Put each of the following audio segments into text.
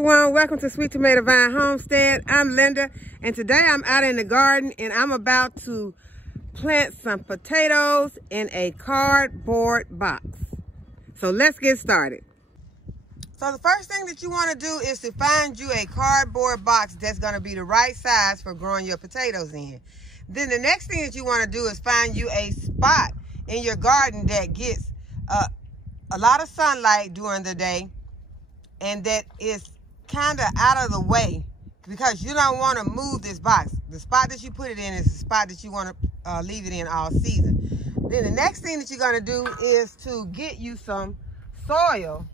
everyone, welcome to Sweet Tomato Vine Homestead. I'm Linda, and today I'm out in the garden and I'm about to plant some potatoes in a cardboard box. So let's get started. So the first thing that you want to do is to find you a cardboard box that's going to be the right size for growing your potatoes in. Then the next thing that you want to do is find you a spot in your garden that gets a lot of sunlight during the day and that is kind of out of the way, because you don't want to move this box. The spot that you put it in is the spot that you want to leave it in all season. Then the next thing that you're going to do is to get you some soil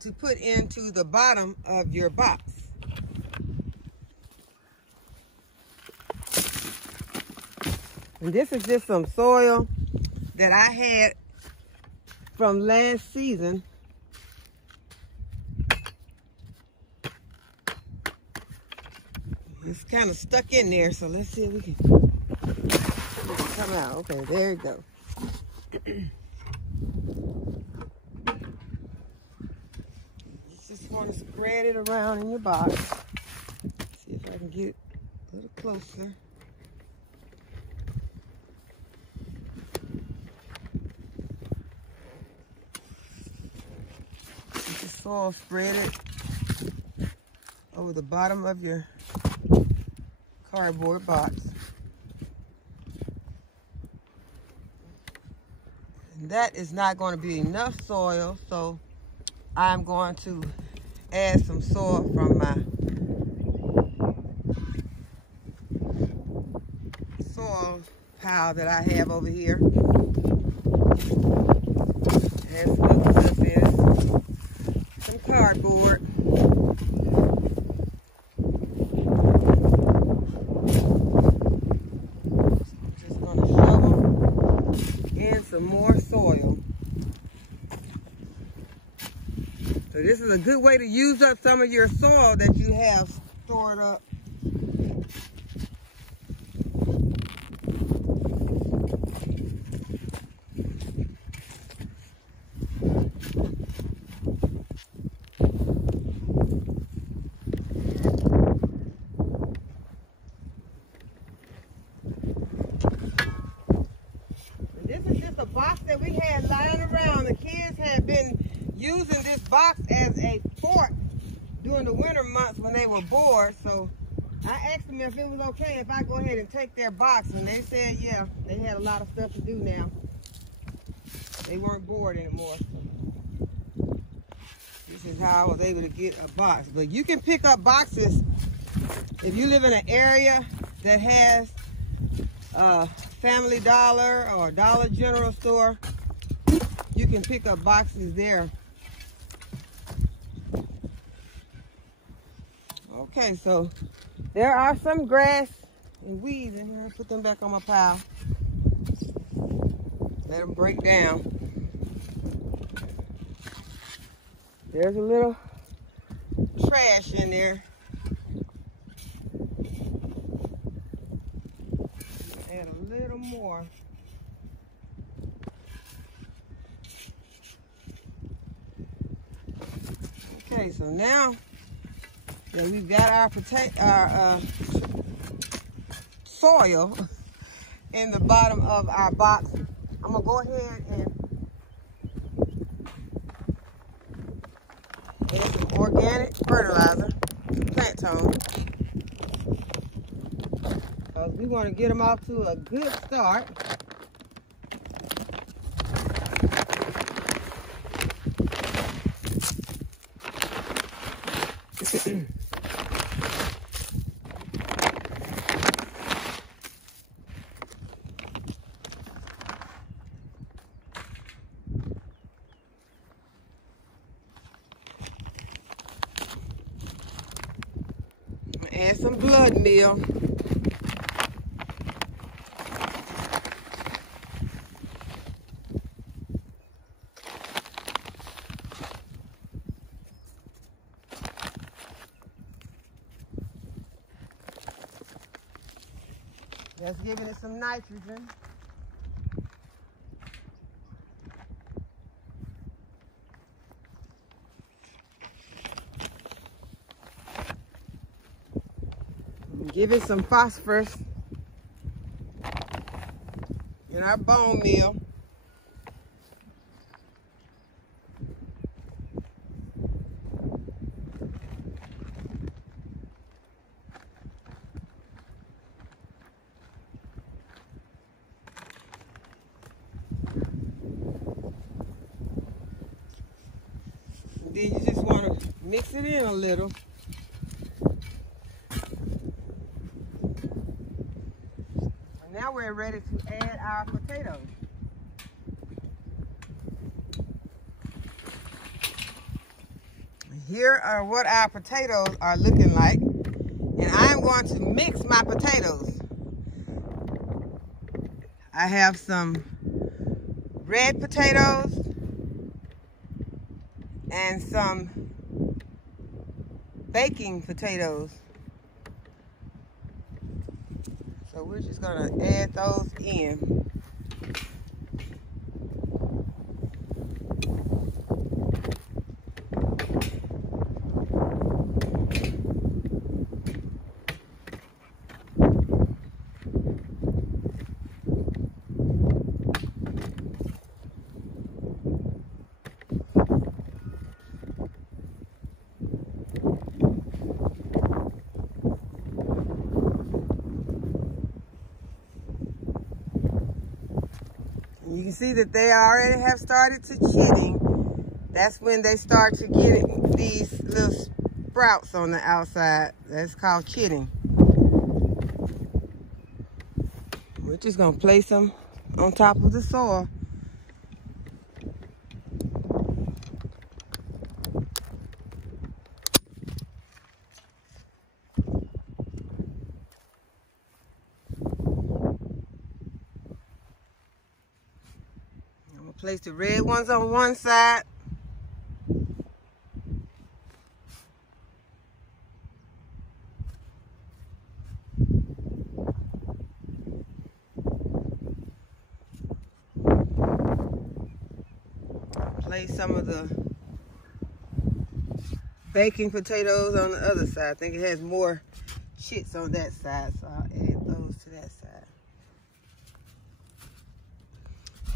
to put into the bottom of your box. And this is just some soil that I had from last season. It's kind of stuck in there, so let's see if we can come out. Okay, there you go. You just want to spread it around in your box. See if I can get a little closer. Get the soil, spread it over the bottom of your cardboard box. And that is not going to be enough soil, so I'm going to add some soil from my soil pile that I have over here. Add some other stuff in, some cardboard. Some more soil. So this is a good way to use up some of your soil that you have stored up. That we had lying around. The kids had been using this box as a fort during the winter months when they were bored, so I asked them if it was okay if I go ahead and take their box, and they said yeah, they had a lot of stuff to do now. They weren't bored anymore, so this is how I was able to get a box. But you can pick up boxes if you live in an area that has Family Dollar or Dollar General store. You can pick up boxes there. Okay, so there are some grass and weeds in here. Put them back on my pile. Let them break down. There's a little trash in there. Add a little more. Okay, so now that we've got our soil in the bottom of our box, I'm gonna go ahead and add some organic fertilizer, plant tone. We want to get them off to a good start. Add some blood meal. That's giving it some nitrogen. Give it some phosphorus in our bone meal. Then you just want to mix it in a little. And now we're ready to add our potatoes. Here are what our potatoes are looking like. And I'm going to mix my potatoes. I have some red potatoes and some baking potatoes. So we're just gonna add those in. You can see that they already have started to chitting. That's when they start to get these little sprouts on the outside. That's called chitting. We're just gonna place them on top of the soil. Place the red ones on one side. Place some of the baking potatoes on the other side. I think it has more chits on that side, so I'll add those to that side.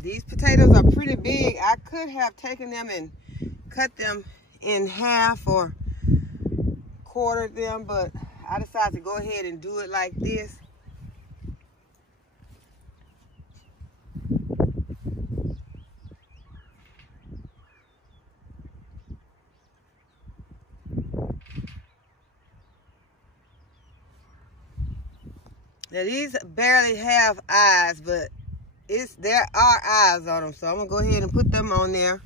These potatoes are pretty big. I could have taken them and cut them in half or quartered them, but I decided to go ahead and do it like this. Now these barely have eyes, but there are eyes on them, so I'm gonna go ahead and put them on there.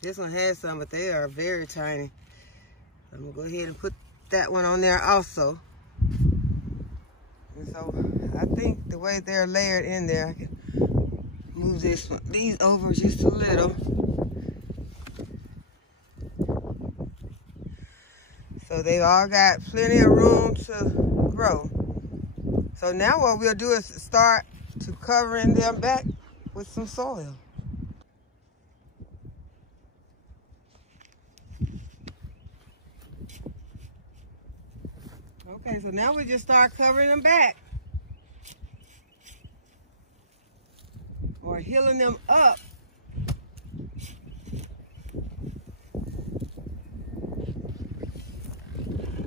This one has some, but they are very tiny. I'm gonna go ahead and put that one on there also. And so I think the way they're layered in there, I can move these over just a little. So they all got plenty of room to grow. So now what we'll do is start to covering them back with some soil. Okay, so now we just start covering them back or healing them up.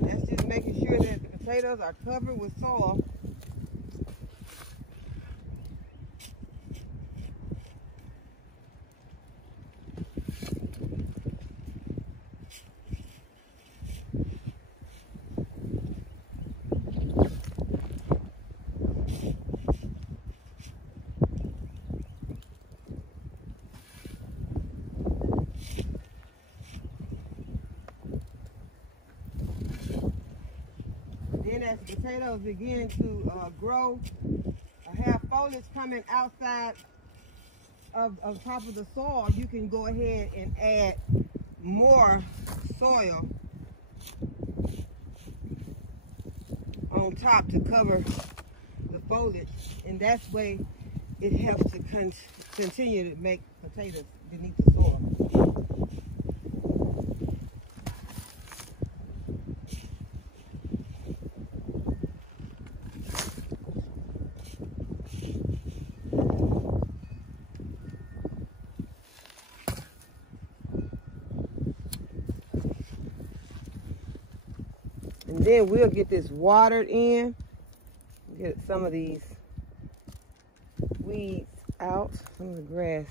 That's just making sure that the potatoes are covered with soil. Then as the potatoes begin to grow, have foliage coming outside of top of the soil, you can go ahead and add more soil on top to cover the foliage, and that's way it helps to continue to make potatoes beneath the soil. then we'll get this watered in. Get some of these weeds out, some of the grass.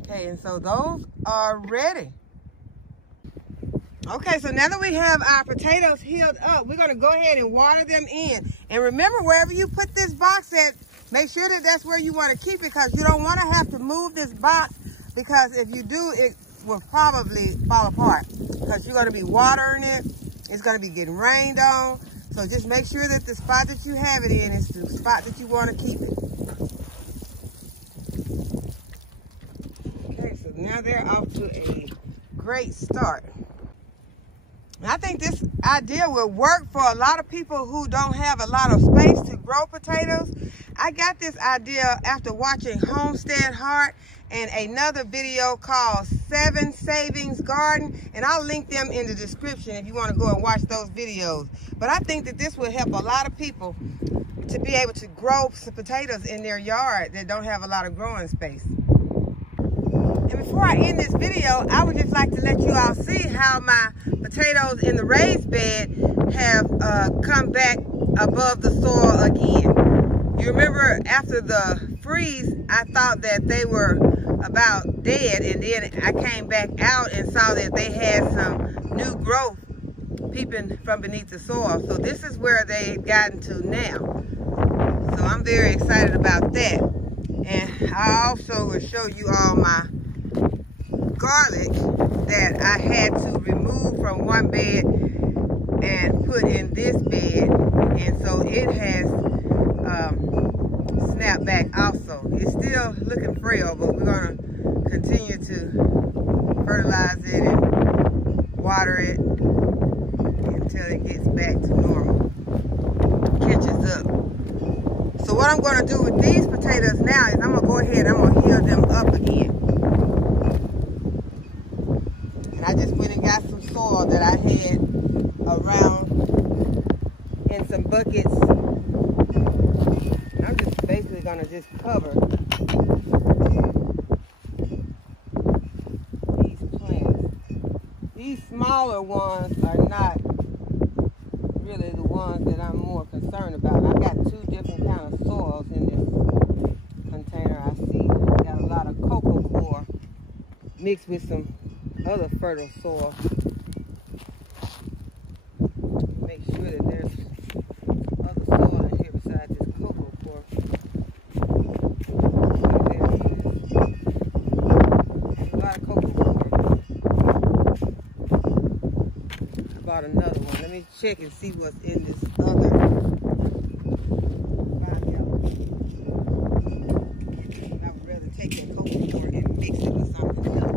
Okay, and so those are ready. Okay, so now that we have our potatoes healed up, we're going to go ahead and water them in. And remember, wherever you put this box at, make sure that that's where you want to keep it, because you don't want to have to move this box, because if you do, it will probably fall apart, because you're going to be watering it. It's going to be getting rained on. So just make sure that the spot that you have it in is the spot that you want to keep it. Okay, so now they're off to a great start. I think this idea will work for a lot of people who don't have a lot of space to grow potatoes. I got this idea after watching Homestead Heart and another video called 7 Savings Garden, and I'll link them in the description if you want to go and watch those videos. But I think that this will help a lot of people to be able to grow some potatoes in their yard that don't have a lot of growing space. And before I end this video, I would just like to let you all see how my potatoes in the raised bed have come back above the soil again. You remember after the freeze, I thought that they were about dead, and then I came back out and saw that they had some new growth peeping from beneath the soil. So this is where they've gotten to now. So I'm very excited about that. And I also will show you all my garlic that I had to remove from one bed and put in this bed, and so it has snapped back also. It's still looking frail, but we're going to continue to fertilize it and water it until it gets back to normal, catches up. So what I'm going to do with these potatoes now is I'm going to go ahead and I'm going to heal them up again. I just went and got some soil that I had around in some buckets. And I'm just basically going to just cover these plants. These smaller ones are not really the ones that I'm more concerned about. I've got 2 different kinds of soils in this container. I see got a lot of cocoa coir mixed with some other fertile soil. Make sure that there's other soil in here besides this cocoa coir. There it is. There's a lot of cocoa coir. I bought another one. Let me check and see what's in this other 5 gallons. I would rather take that cocoa coir and mix it with something else.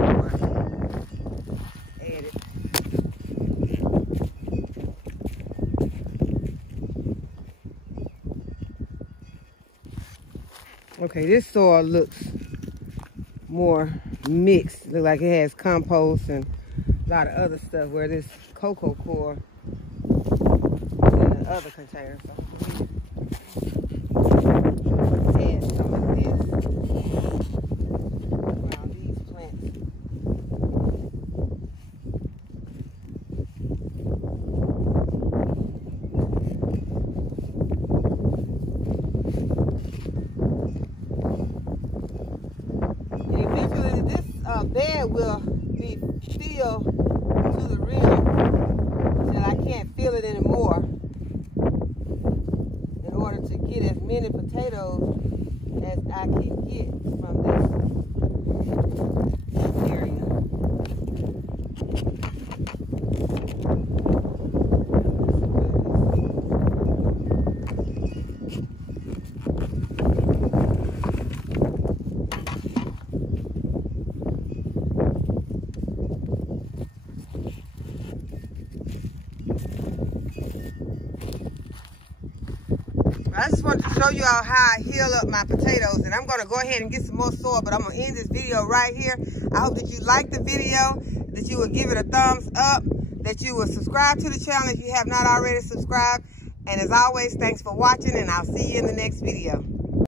Okay, this soil looks more mixed. Look like it has compost and a lot of other stuff, where this cocoa coir is in the other container. So add some of this around these plants. Bed will be filled to the rim until I can't fill it anymore, in order to get as many potatoes as I can get from this area. I just wanted to show you all how I heal up my potatoes, and I'm going to go ahead and get some more soil, but I'm going to end this video right here. I hope that you liked the video, that you will give it a thumbs up, that you will subscribe to the channel if you have not already subscribed, and as always, thanks for watching, and I'll see you in the next video.